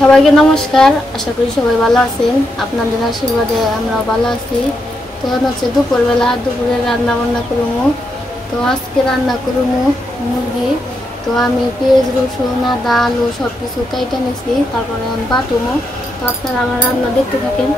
সবাইকে নমস্কার। আশা করি সবাই ভালো আছেন। আপনাদের আশীর্বাদে আমরা ভালো আছি। তো এখন হচ্ছে দুপুরে রান্না বান্না করবো। তো আজকে রান্না করবো মুরগি। তো আমি পেঁয়াজ রসুন আদা আলু সব কিছু কাইটা নিছি, তারপরে আমি বাটুমো। তো আপনারা আমার রান্না দেখতে থাকেন।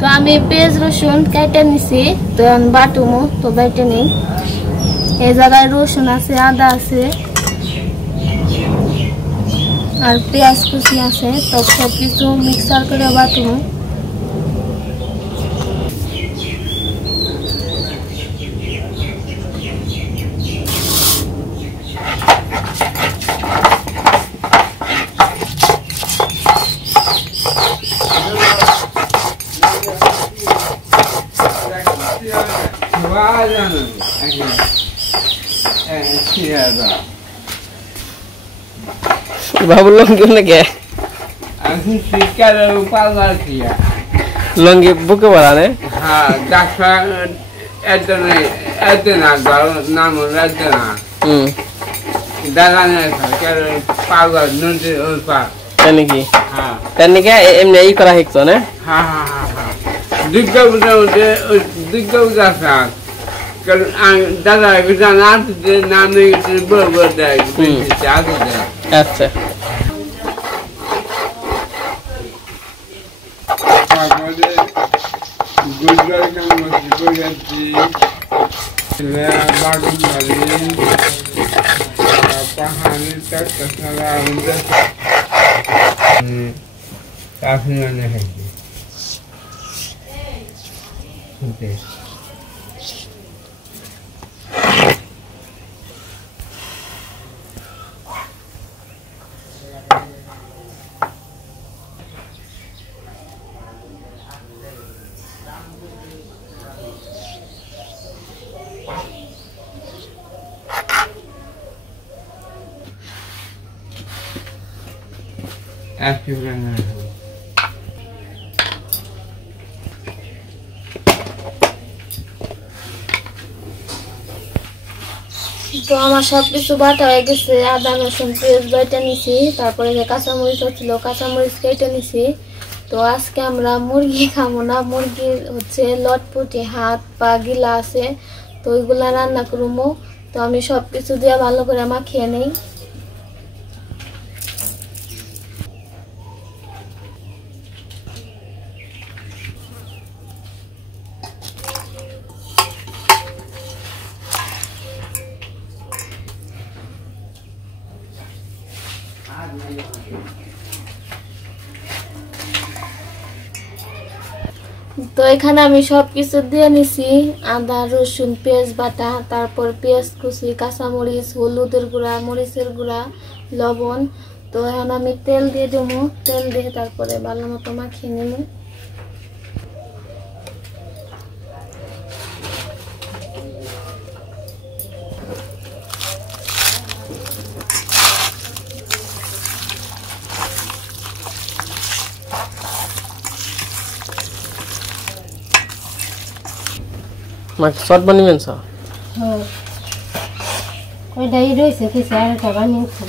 তো আমি পেঁয়াজ রসুন কেটে নিছি, তো বাটুমো। তো বেটে নেই, এই জায়গায় রসুন আছে, আদা আছে আর পেঁয়াজ কুচি আছে। তো সব কিছু মিক্সার করে বাটুমো। बाबू लंगी ने क्या लंगी बुक वाला ने हाँ नाम दादा ने पागल नदी तने की हाँ तने क्या एमने ई करा हिक तो ने हाँ हाँ हाँ हाँ दिग्गज कल दादा विधान आते नाम नहीं बराबर दे चाहते हैं अच्छा गुजर का मस्जिद जाती ले बागुन वाली पहाड़ी तक कसरा उनसे काफी मैंने है ओके एक्टिव रहना है তো আমার সব কিছু বাটা হয়ে গেছে। আদা রসুন পেঁয়াজ বেটে নিছি, তারপরে যে কাঁচামরিচ ছিল কাঁচামরিচ কেটে নিছি। তো আজকে আমরা মুরগি খাবো না, মুরগির হচ্ছে লটপটি হাত পা গিলা আছে, তো ওইগুলা রান্না করবো। তো আমি সব কিছু দিয়ে ভালো করে মাখিয়ে নেই। তো এখানে আমি সব কিছু দিয়ে নিছি, আদা রসুন পেঁয়াজ বাটা, তারপর পেঁয়াজ কুচি কাঁচামরিচ হলুদের গুঁড়া মরিচের গুঁড়া লবণ। তো এখন আমি তেল দিয়ে দেবো, তেল দিয়ে তারপরে ভালো মতো মাখিয়ে নেব। माक शॉट बनिबेन छ হ্যাঁ ওইটাই রয়েছে কিছু আর একটা বানিয়েছি।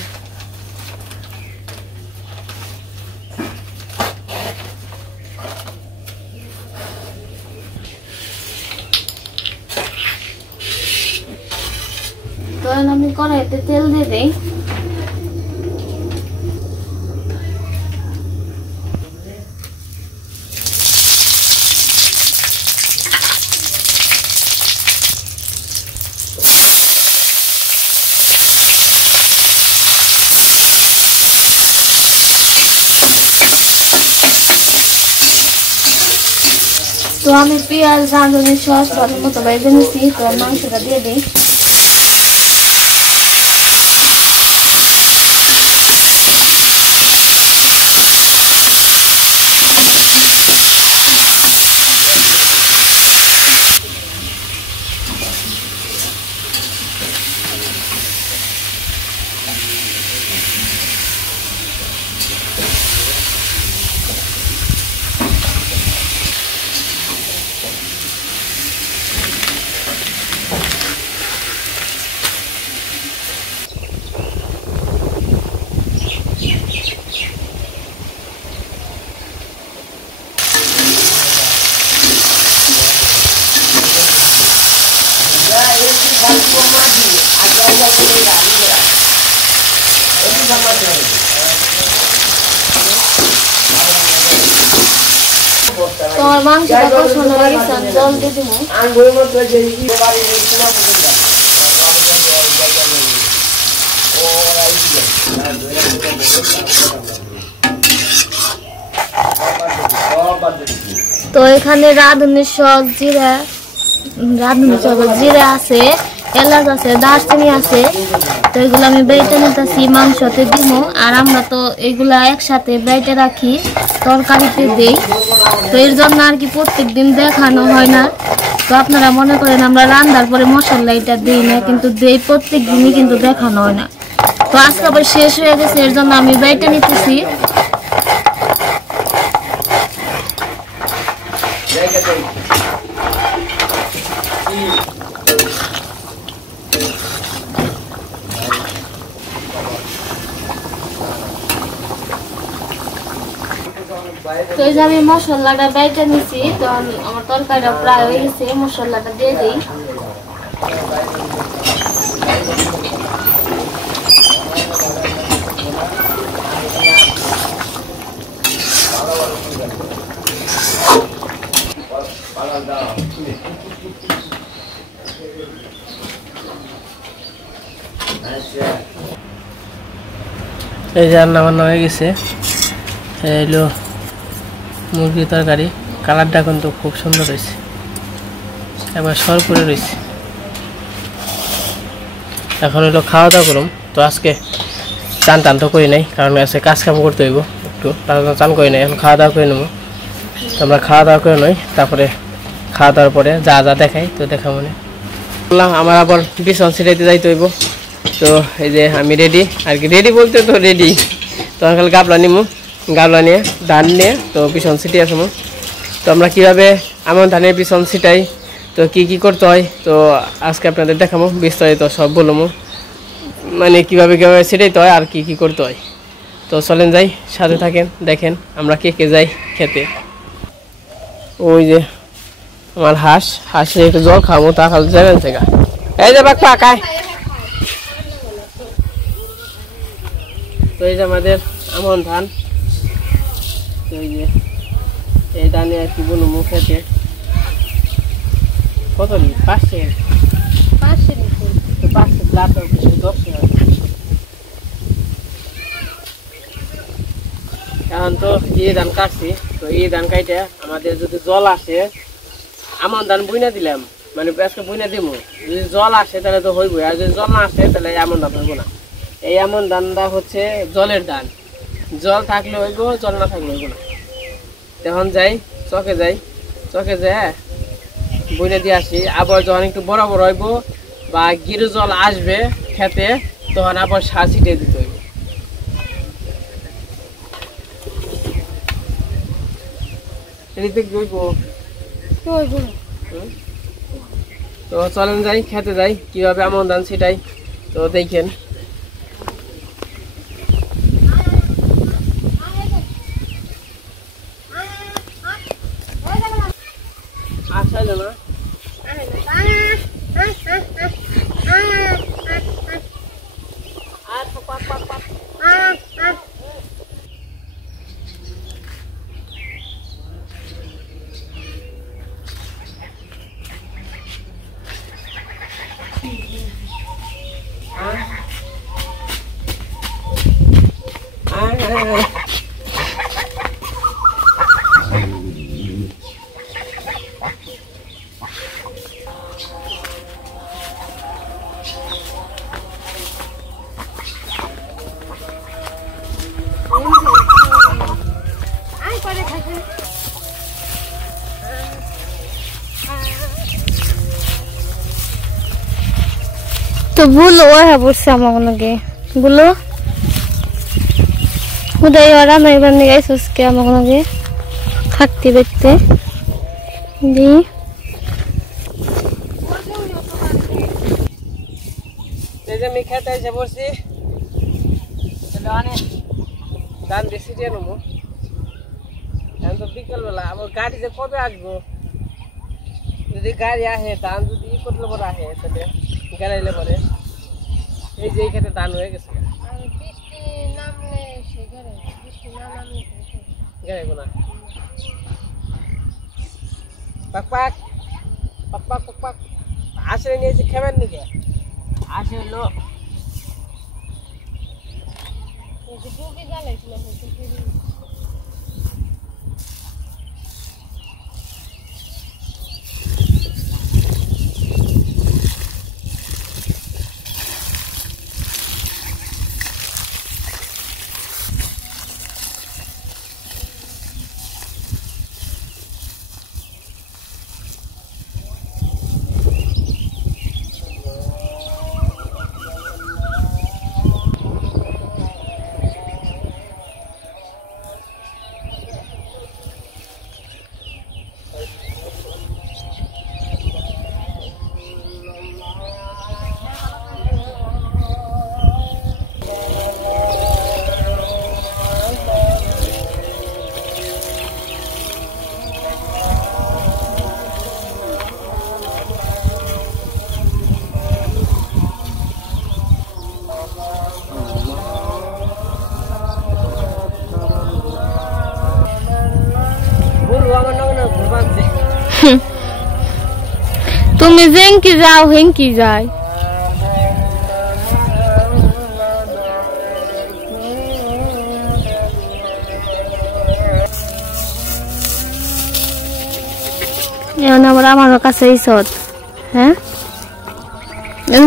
তো আমি কড়াইতে তেল দিয়ে দেই। তো আমি পেঁয়াজ রাঁধুনি সস ভালো মতো ভেজে নিচ্ছি। তো মাংসটা দিয়ে দিই। তো আমার মাংসটা কষানো হয়ে গেছে, আমি জল দিয়ে দিব। তো এখানে রাঁধুনি সস জিরা আছে, এলাচ আছে, দারচিনি আছে। তো এগুলো আমি বেটে নিতেছি, মাংসতে দিব। আর আমরা তো এগুলা একসাথে বেটে রাখি, তরকারিতে দেই। তো এর জন্য আর কি প্রত্যেকদিন দেখানো হয় না। তো আপনারা মনে করেন আমরা রান্নার পরে মশলা এটা দিই না, কিন্তু দেই প্রত্যেক দিনই, কিন্তু দেখানো হয় না। তো আজকে আবার শেষ হয়ে গেছে, এর জন্য আমি বেটে নিতেছি। তো এই যে আমি মশলাটা বেটে নিছি। তো আমার তরকারিটা প্রায় হয়ে গেছে, মশলাটা দিয়ে দিই। এই যে রান্না বান্না হয়ে গেছে। এলো মুরগির তরকারি, কালারটা কিন্তু খুব সুন্দর হয়েছে, এবার সর করে রয়েছে। এখন হলো খাওয়া দাওয়া করুম। তো আজকে চান টান তো করি নাই, কারণ আজকে কাজ কাম করতে হইব একটু, তার জন্য চান করি নাই। এখন খাওয়া দাওয়া করে নেবো। তো আমরা খাওয়া দাওয়া করে নই, তারপরে খাওয়া দাওয়ার পরে যা যা দেখাই তো দেখা মনে বললাম। আমার আবার বিছানা ছিটাইতে যাইতে হইব। তো এই যে আমি রেডি, আর কি রেডি বলতে তো রেডি। তো খালি গাবলা নিমু, গাবলা নিয়ে ধান নিয়ে তো পিছন ছিটিয়ে আসবো। তো আমরা কীভাবে এমন ধানের পিছন ছিটাই, তো কি করতে হয়, তো আজকে আপনাদের দেখাবো বিস্তারিত সব বলবো, মানে কীভাবে ছিটাইতে হয় আর কি করতে হয়। তো চলেন যাই, সাথে থাকেন, দেখেন আমরা কে যাই খেতে। ওই যে আমার হাঁসে একটু জল খাবো, তা খাল যাবেন থেকে। এই যে বাক পাকায়। তো এই যে আমাদের আমন ধান, এই যে এই ধানে আর কি বলবো খেতে কত 500 লাভ 10। এখন তো এই ধান কাটছি। তো এই ধান কাটে আমাদের যদি জল আসে, আমন ধান বুইনা দিলাম, মানে আজকে বুইনা দিব। যদি জল আসে তাহলে তো হইব, আর যদি জল না আসে তাহলে আমন ধান হইব না। এই আমন ধানটা হচ্ছে জলের ধান, জল থাকলে হইব, জল না থাকলে হইব না। তখন যাই চকে যাই বইনে দিয়ে আসি। আবার যখন একটু বড় হইব বা গিরু জল আসবে খেতে, তখন আবার সার ছিটিয়ে দিতে হইব। তো চলেন যাই, খেতে যাই, কিভাবে আমন ধান ছিটাই তো দেখেন। আসলে না তো বলো ওরা বসছে আমার লগে বলো উদয় ওরা নইবার নিয়ে গাইছিস কে আমার লগে থাকতে দেখতে দি এই যে আমি খেতে এসে বসছি ধান বেশি দিয়ে নেবো এখন তো বিকেলবেলা আমার গাড়ি যে কবে আসবো যদি গাড়ি আসে ধান যদি করলে পরে আসে তাহলে গাড়াইলে পরে এই যে এই খেতে ধান হয়ে গেছে গাড়াইবো না পাক পাক পাক পাক পাক পাক আসে নিয়েছে খেবেন নাকি আসে হলো তুমি জেঙ্কি যাও হেঙ্কি যায় এখন আবার আমার কাছে ইসত হ্যাঁ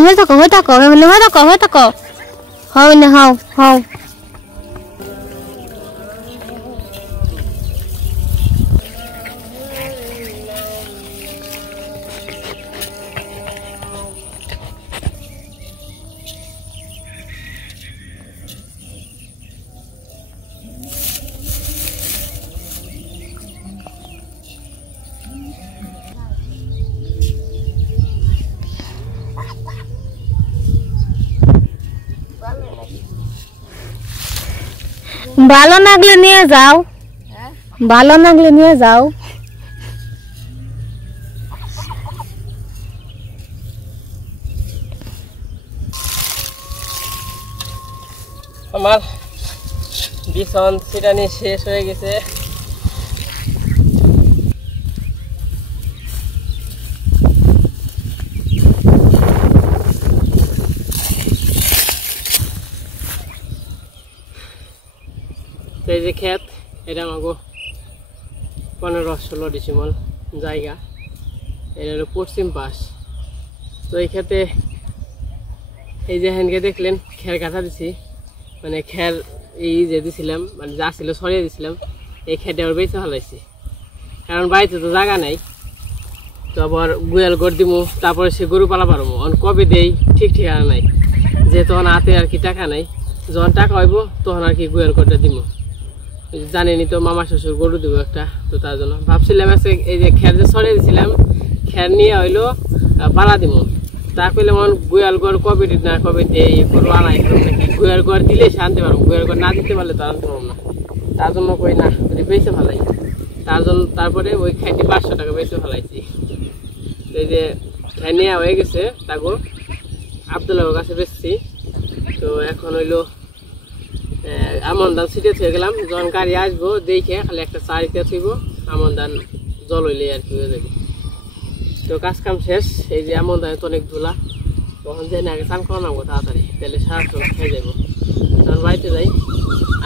হয়ে থাকো হয়ে থাকো হয়ে থাকো হয়ে থাকো হও না হও হও ভালো লাগলে নিয়ে যাও ভালো লাগলে নিয়ে যাও আমার বিছন ছিটানি শেষ হয়ে গেছে এই যে ক্ষেত এটা আমাকে 15-16 ডিসিমল জায়গা এটা হলো পশ্চিম পাশ তো এই ক্ষেতে এই যে হ্যানকে দেখলেন খের কাটা দিছি মানে খের এই যে দিছিলাম মানে যা ছিল সরিয়ে দিছিলাম এই খেতে আবার বেঁচে ফেলাইছি কারণ বাড়িতে তো জায়গা নাই তো আবার গুয়াল গড় দিমু তারপরে সে গরু পালা পারবো কবে দেই ঠিক ঠিকানা নাই যে তখন হাতে আর কি টাকা নাই যখন টাকা হইব তখন আর কি গুয়াল গড়টা দিমু জানেনি তো মামা শ্বশুর গরু দিব একটা তো তার জন্য ভাবছিলাম এই যে খের যে সরিয়ে দিছিলাম খের নিয়ে হইলো পালা দিব তা কইলে মন গুয়াল গড় কবে দিই না কবে দেই গরু আনাই নাকি গুয়াল গড় দিলে সে আনতে পারবো গুয়াল গড় না দিতে পারলে তো আনতে পারবো না তার জন্য কই না যদি বেঁচে ফেলাই তার জন্য তারপরে ওই খাইটি 500 টাকা বেঁচে ফেলাইছি এই যে খাই নেওয়া হয়ে গেছে তাকে আব্দুল্লাহর কাছে বেচছি তো এখন হইলো আমন ধান ছিটে থুয়ে গেলাম যখন গাড়ি আসবো দেখে খালি একটা চারিতে থইব আমন ধান জল হইলে আর কি হয়ে যাবে তো কাজ কাম শেষ এই যে আমন ধানে তো অনেক ধুলা তখন যাই না আগে চান করা নামবো তাড়াতাড়ি তাহলে সারাক্ষণ খেয়ে যাবো তখন বাড়িতে যাই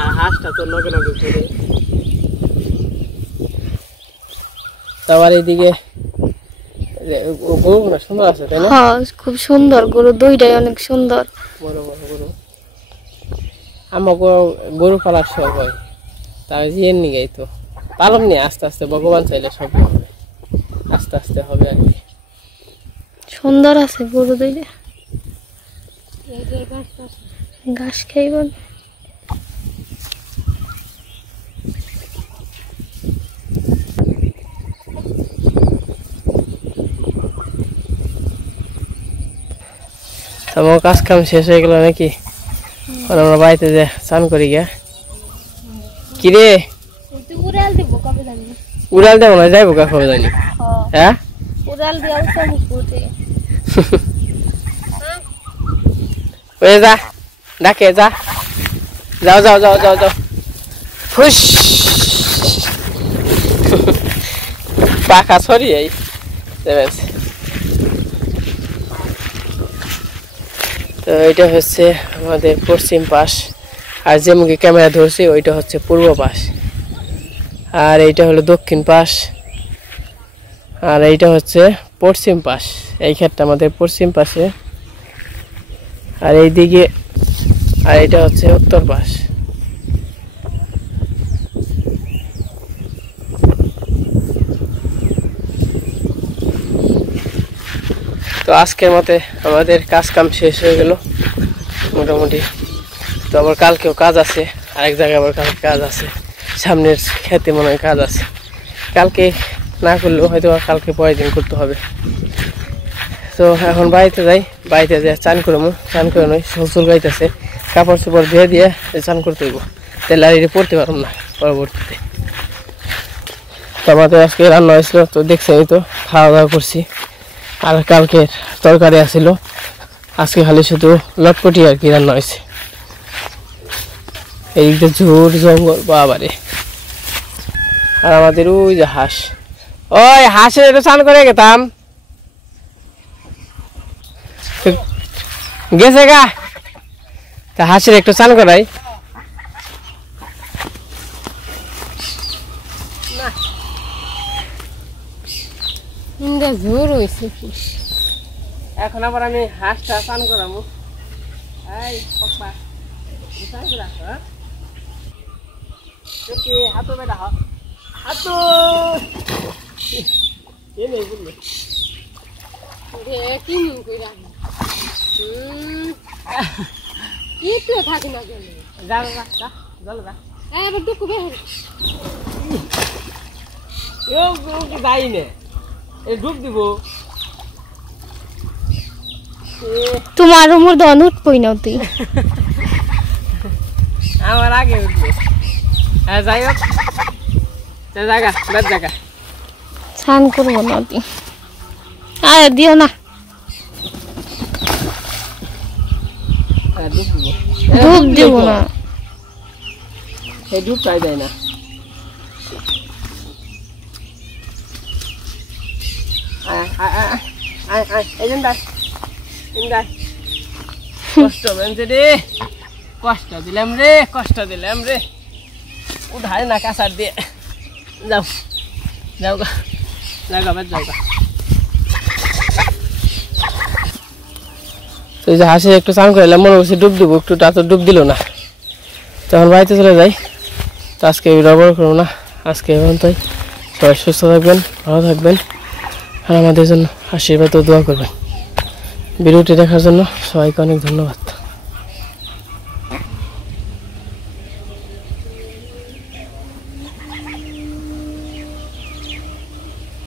আর হাঁসটা তো নগে নগে ঘুরে তারপর এইদিকে গরুগুলো সুন্দর আছে তাই না খুব সুন্দর গরু দুইটাই অনেক সুন্দর বড় বড় গরু আমার গরু পালার শখ হয় তার জিয়ের নিগাই তো পালন নিয়ে আস্তে আস্তে ভগবান চাইলে সবই হবে আস্তে আস্তে হবে আর কি সুন্দর আছে গরু দুইটা ঘাস খাইব তোমার কাজ কাম শেষ হয়ে গেল নাকি? আমরা বাড়িতে যে চান করি গিয়া কি রে উড়াল দিব কবে জানি উড়াল দেবো না যাইবো কা কবে জানি হ্যাঁ উড়াল দিয়ে মুখ করতে ওই যা ডাকে যা যাও যাও যাও যাও যাও ফুস পাখা সরি এই তো এটা হচ্ছে আমাদের পশ্চিম পাশ আর যে মুখে ক্যামেরা ধরছি ওইটা হচ্ছে পূর্ব পাশ আর এইটা হলো দক্ষিণ পাশ আর এইটা হচ্ছে পশ্চিম পাশ এই ক্ষেতটা আমাদের পশ্চিম পাশে আর এইদিকে আর এটা হচ্ছে উত্তর পাশ তো আজকের মতে আমাদের কাজ কাম শেষ হয়ে গেল মোটামুটি তো আবার কালকেও কাজ আছে আরেক জায়গায় আবার কালকে কাজ আছে সামনের খেতে মনে হয় কাজ আছে কালকে না করলেও হয়তো কালকে পরের দিন করতে হবে তো এখন বাড়িতে যাই বাড়িতে যাই চান করে নই চুল গাইতেছে কাপড় চোপড় ধুয়ে দিয়ে চান করতে হইব তাহলে আর এটা পড়তে পারব না পরবর্তীতে তো আমাদের আজকে রান্না হয়েছিল তো দেখছেন তো খাওয়া দাওয়া করছি আর কালকে তরকারি আসছিল আজকে খালি শুধু লটপটি আর কি রান্না হয়েছে এইদিকে ঝুট জঙ্গল বাবারে আর আমাদের ওই যে হাঁস ওই হাঁসের একটু চান করে গেতাম গেছে গা তা হাঁসের একটু চান করাই ঝোর হয়েছে এখন আবার আমি হাঁসটা চান করাবো হাতো বেটা হাতো এ নেই বললো কি মন কইরা কি তো থাকি না কেন যা যা যা চল যা এবার দুঃখ বের কেউ কি যাই নে এ ডুব দিব তোমার মোর দন উঠবই না তুই আমার আগে উঠবে হ্যাঁ যাই হোক জায়গা বেদ জায়গা স্নান করবো না তুই আরে দিও না ডুব দিব ডুব দিব না এই ডুব পাই যায় না কষ্ট বেঞ্চে রে কষ্ট দিলাম রে উঠায় না কাঁচার দিয়ে যাও যাও গা যাও গা তো এই যে হাসি একটু চান করে এলাম মনে করছি ডুব দিব একটু তা তো ডুব দিল না তখন বাড়িতে চলে যাই তো আজকে ব্যবহার করবো না আজকে এখন তাই সবাই সুস্থ থাকবেন ভালো থাকবেন আর আমাদের জন্য আশীর্বাদ ও দোয়া করবেন ভিডিওটি দেখার জন্য সবাইকে অনেক ধন্যবাদ।